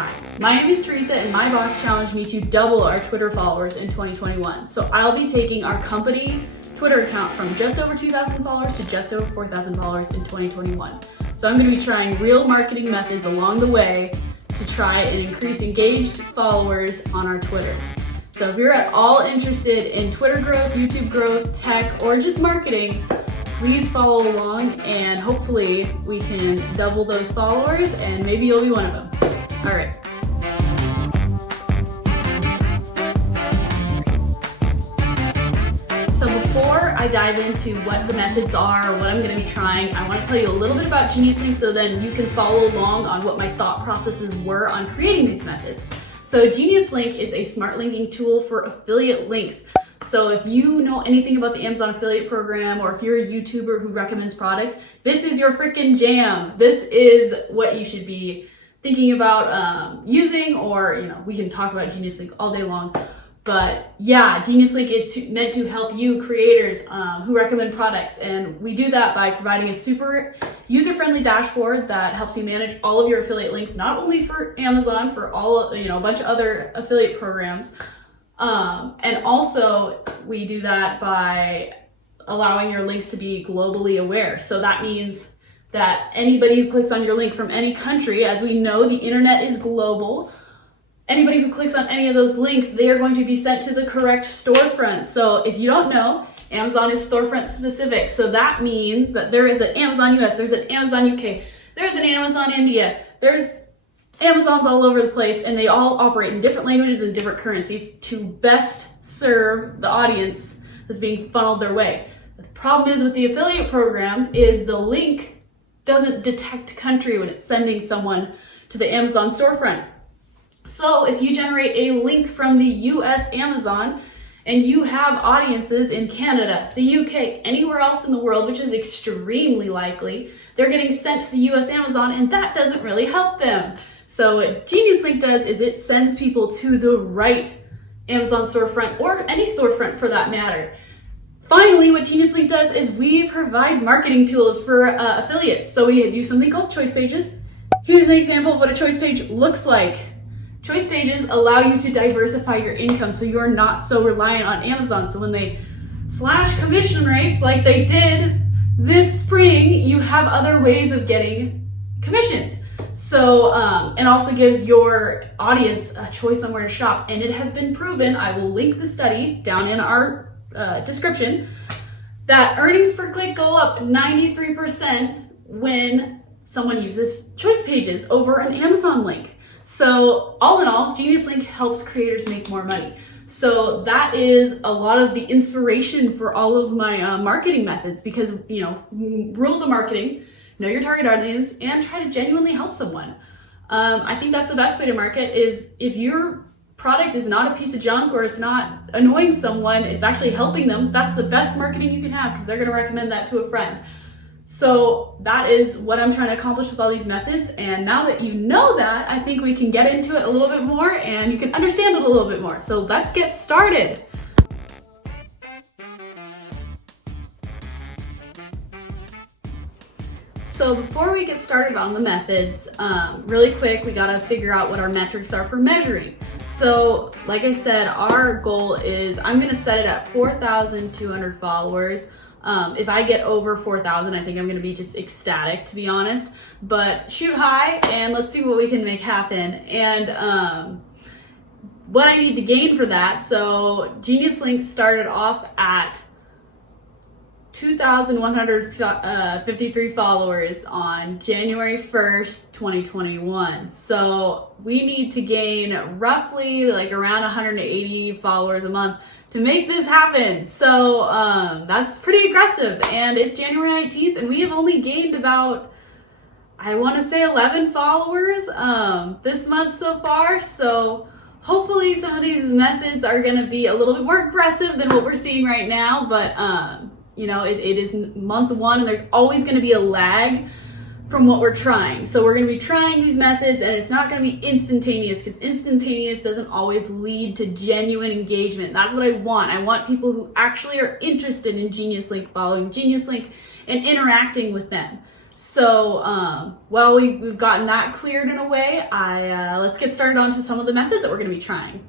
Hi, my name is Teresa and my boss challenged me to double our Twitter followers in 2021. So I'll be taking our company Twitter account from just over 2,000 followers to just over 4,000 followers in 2021. So I'm going to be trying real marketing methods along the way to try and increase engaged followers on our Twitter. So if you're at all interested in Twitter growth, YouTube growth, tech, or just marketing, please follow along and hopefully we can double those followers and maybe you'll be one of them. All right. So before I dive into what the methods are, what I'm going to be trying, I want to tell you a little bit about Geniuslink so then you can follow along on what my thought processes were on creating these methods. So Geniuslink is a smart linking tool for affiliate links. So if you know anything about the Amazon affiliate program or if you're a YouTuber who recommends products, this is your freaking jam. This is what you should be thinking about using, or we can talk about Geniuslink all day long. But yeah, Geniuslink is meant to help you creators who recommend products, and we do that by providing a super user-friendly dashboard that helps you manage all of your affiliate links, not only for Amazon, for all a bunch of other affiliate programs. And also we do that by allowing your links to be globally aware. So that means that anybody who clicks on your link from any country, as we know, the internet is global. Anybody who clicks on any of those links, they are going to be sent to the correct storefront. So if you don't know, Amazon is storefront specific. So that means that there is an Amazon US, there's an Amazon UK, there's an Amazon India, there's Amazons all over the place, and they all operate in different languages and different currencies to best serve the audience that's being funneled their way. The problem is with the affiliate program is the link doesn't detect country when it's sending someone to the Amazon storefront. So if you generate a link from the US Amazon and you have audiences in Canada, the UK, anywhere else in the world, which is extremely likely, they're getting sent to the US Amazon, and that doesn't really help them. So what Geniuslink does is it sends people to the right Amazon storefront, or any storefront for that matter. Finally, what Geniuslink does is we provide marketing tools for affiliates. So we use something called choice pages. Here's an example of what a choice page looks like. Choice pages allow you to diversify your income so you're not so reliant on Amazon. So when they slash commission rates like they did this spring, you have other ways of getting commissions. So, and also gives your audience a choice on where to shop. And it has been proven, I will link the study down in our description, that earnings per click go up 93% when someone uses choice pages over an Amazon link. So all in all, Geniuslink helps creators make more money. So that is a lot of the inspiration for all of my marketing methods, because, rules of marketing, know your target audience, and try to genuinely help someone. I think that's the best way to market, is if your product is not a piece of junk or it's not annoying someone, it's actually helping them, that's the best marketing you can have, because they're going to recommend that to a friend. So that is what I'm trying to accomplish with all these methods. And now that you know that, I think we can get into it a little bit more and you can understand it a little bit more. So let's get started. So before we get started on the methods, really quick, we gotta figure out what our metrics are for measuring. So like I said, our goal is, I'm gonna set it at 4,200 followers. If I get over 4,000, I think I'm gonna be just ecstatic, to be honest, but shoot high and let's see what we can make happen. And what I need to gain for that, so Geniuslink started off at 2,153 followers on January 1st, 2021. So we need to gain roughly like around 180 followers a month to make this happen. So that's pretty aggressive, and it's January 19th and we have only gained about, I want to say 11 followers this month so far. So hopefully some of these methods are going to be a little bit more aggressive than what we're seeing right now, but it is month one and there's always going to be a lag from what we're trying. So we're going to be trying these methods and it's not going to be instantaneous, because instantaneous doesn't always lead to genuine engagement. That's what I want. I want people who actually are interested in Geniuslink, following Geniuslink and interacting with them. So while we've gotten that cleared in a way, let's get started on to some of the methods that we're going to be trying.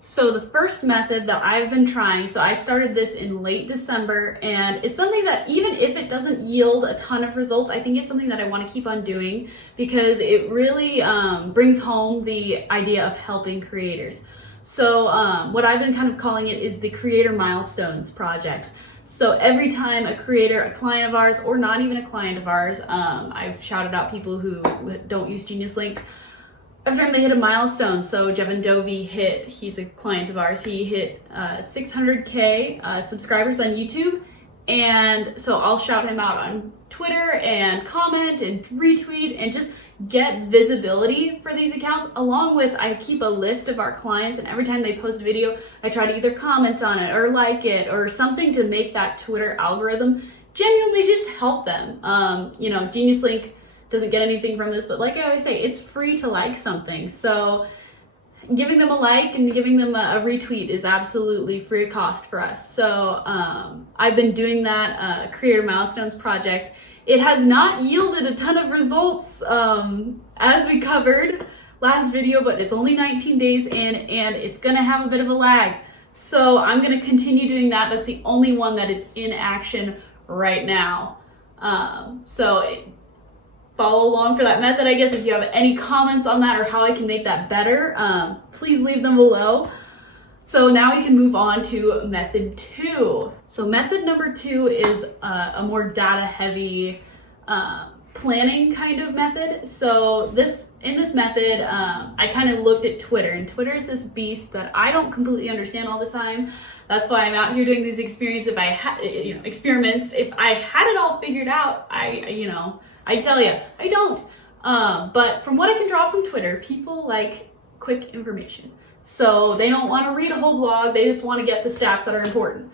So the first method that I've been trying, so I started this in late December, and it's something that even if it doesn't yield a ton of results, I think it's something that I want to keep on doing because it really brings home the idea of helping creators. So what I've been kind of calling it is the Creator Milestones project. So every time a creator, a client of ours, or not even a client of ours, I've shouted out people who don't use Geniuslink, every time they hit a milestone. So Jevin Dovey he's a client of ours, he hit 600K subscribers on YouTube. And so I'll shout him out on Twitter and comment and retweet and just get visibility for these accounts, along with I keep a list of our clients, and every time they post a video, I try to either comment on it or like it or something to make that Twitter algorithm genuinely just help them. Geniuslink doesn't get anything from this, but like I always say, it's free to like something. So giving them a like and giving them a retweet is absolutely free of cost for us. So I've been doing that Creator Milestones project. It has not yielded a ton of results as we covered last video, but it's only 19 days in and it's gonna have a bit of a lag. So I'm gonna continue doing that. That's the only one that is in action right now. Follow along for that method, I guess. If you have any comments on that or how I can make that better, please leave them below. So now we can move on to method 2. So method number 2 is a more data heavy planning kind of method. So in this method, I kind of looked at Twitter, and Twitter is this beast that I don't completely understand all the time. That's why I'm out here doing these experiments. If I had it all figured out, I tell you, I don't. But from what I can draw from Twitter, people like quick information. So they don't want to read a whole blog, they just want to get the stats that are important.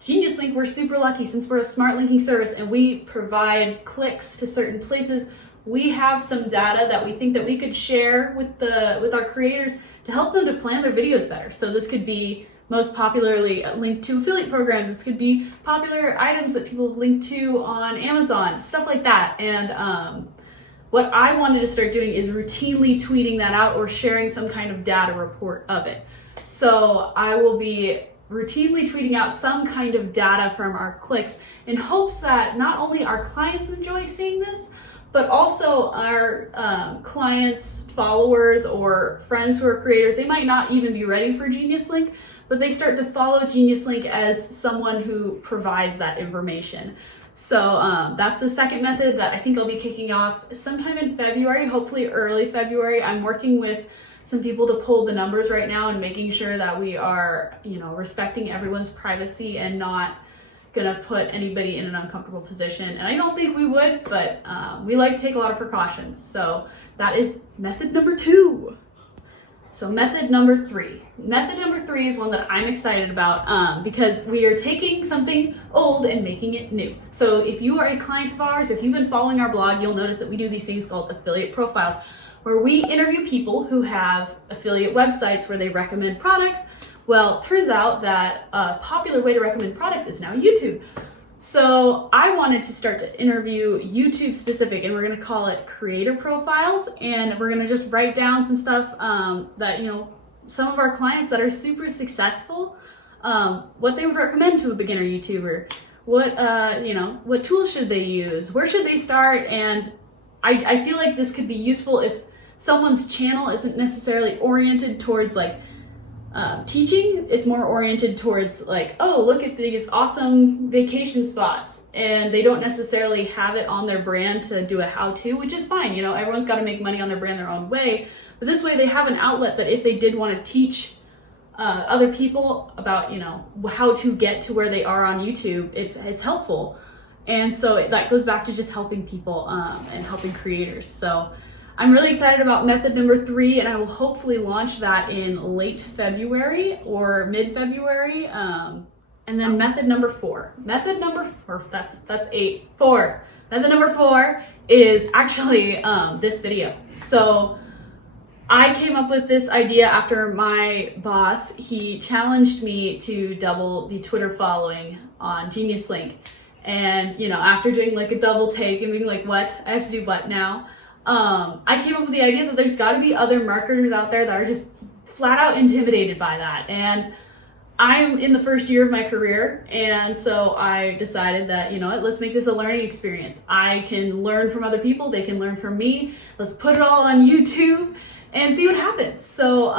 Geniuslink, we're super lucky since we're a smart linking service and we provide clicks to certain places. We have some data that we think that we could share with our creators to help them to plan their videos better. So this could be most popularly linked to affiliate programs. This could be popular items that people have linked to on Amazon, stuff like that. And what I wanted to start doing is routinely tweeting that out or sharing some kind of data report of it. So I will be routinely tweeting out some kind of data from our clicks in hopes that not only our clients enjoy seeing this, but also our clients, followers, or friends who are creators. They might not even be ready for Geniuslink, but they start to follow Geniuslink as someone who provides that information. So that's the second method that I think I'll be kicking off sometime in February, hopefully early February. I'm working with some people to pull the numbers right now and making sure that we are, respecting everyone's privacy and not gonna put anybody in an uncomfortable position. And I don't think we would, but we like to take a lot of precautions. So that is method number 2. So method number 3. Method number 3 is one that I'm excited about because we are taking something old and making it new. So if you are a client of ours, if you've been following our blog, you'll notice that we do these things called affiliate profiles, where we interview people who have affiliate websites where they recommend products. Well, it turns out that a popular way to recommend products is now YouTube. So I wanted to start to interview YouTube specific, and we're gonna call it creator profiles, and we're gonna just write down some stuff that, some of our clients that are super successful, what they would recommend to a beginner YouTuber, what tools should they use, where should they start, and I feel like this could be useful if someone's channel isn't necessarily oriented towards teaching. It's more oriented towards oh, look at these awesome vacation spots, and they don't necessarily have it on their brand to do a how-to, which is fine. Everyone's got to make money on their brand their own way, but this way they have an outlet that if they did want to teach other people about how to get to where they are on YouTube, it's helpful. And so that goes back to just helping people and helping creators. So I'm really excited about method number 3, and I will hopefully launch that in late February or mid-February. And then method number 4. Method number 4, that's 8. 4. Method number 4 is actually this video. So I came up with this idea after my boss, he challenged me to double the Twitter following on Geniuslink. And, you know, after doing like a double take and being like, what? I have to do what now? I came up with the idea that there's got to be other marketers out there that are just flat out intimidated by that. And I'm in the first year of my career, and so I decided that, you know what, let's make this a learning experience. I can learn from other people, they can learn from me. Let's put it all on YouTube and see what happens. So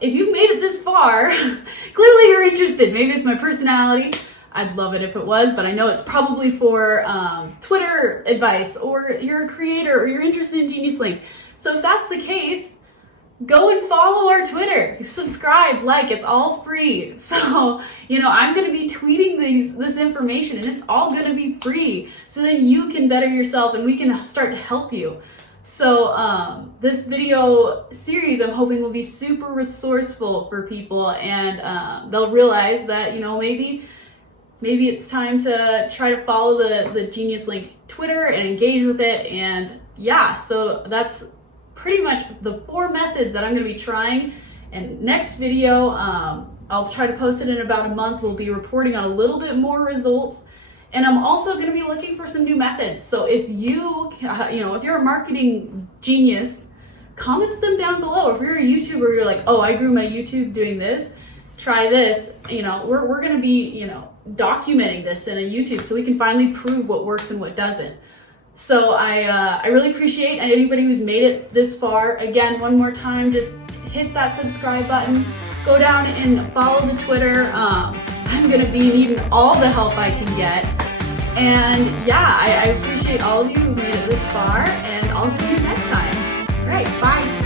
if you've made it this far, clearly you're interested. Maybe it's my personality. I'd love it if it was, but I know it's probably for Twitter advice, or you're a creator, or you're interested in Geniuslink. So if that's the case, go and follow our Twitter, subscribe, like, it's all free. So, you know, I'm gonna be tweeting this information, and it's all gonna be free. So then you can better yourself and we can start to help you. So this video series, I'm hoping, will be super resourceful for people, and they'll realize that, you know, maybe it's time to try to follow the Geniuslink Twitter and engage with it. And yeah, so that's pretty much the 4 methods that I'm going to be trying. And next video, I'll try to post it in about a month. We'll be reporting on a little bit more results. And I'm also going to be looking for some new methods. So if if you're a marketing genius, comment them down below. If you're a YouTuber, you're like, oh, I grew my YouTube doing this, try this. You know, we're going to be, you know, documenting this in a YouTube so we can finally prove what works and what doesn't. So I really appreciate anybody who's made it this far. Again, one more time, just hit that subscribe button, go down and follow the Twitter. I'm gonna be needing all the help I can get. And yeah, I appreciate all of you who made it this far, and I'll see you next time. All right, bye.